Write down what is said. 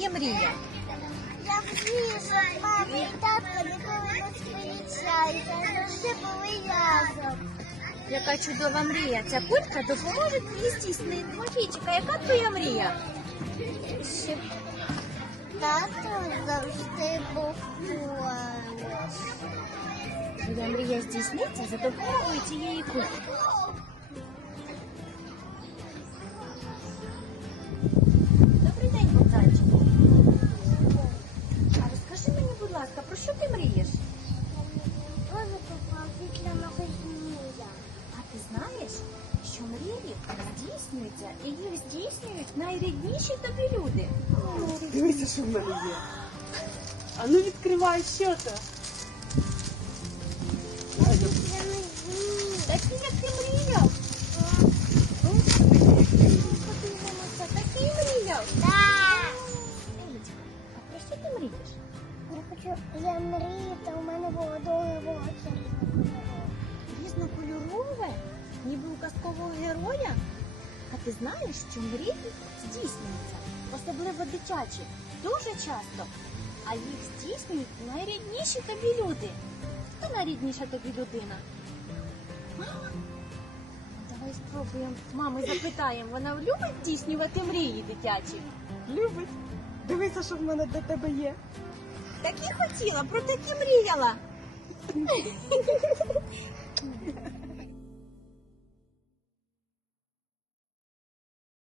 є мрія? Я мрію, що мама і тато ніколи не сперечаються, завжди були разом. Яка чудова мрія. Ця кулька допоможе тобі здійснити. Матвійчика, яка твоя мрія? Щоб тато завжди був поруч. Твоя мрія здійсниться за допомогою цієї кульки. Мрії здійснюються і їх здійснюють найрідніші тобі люди. Дивися, що в мене є. А ну відкривай, що це? Такі, як ти мріяв. А про що ти мрієш? Я хочу, я мрію, та у мене було довге волосся ти знаєш, що мрії здійснюються, особливо дитячі, дуже часто. А їх здійснюють найрідніші тобі люди. Хто найрідніша тобі людина? Мама? Давай спробуємо. Мами запитаємо, вона любить здійснювати мрії дитячі? Любить. Дивися, що в мене для тебе є. Такі хотіла, про такі мріяла.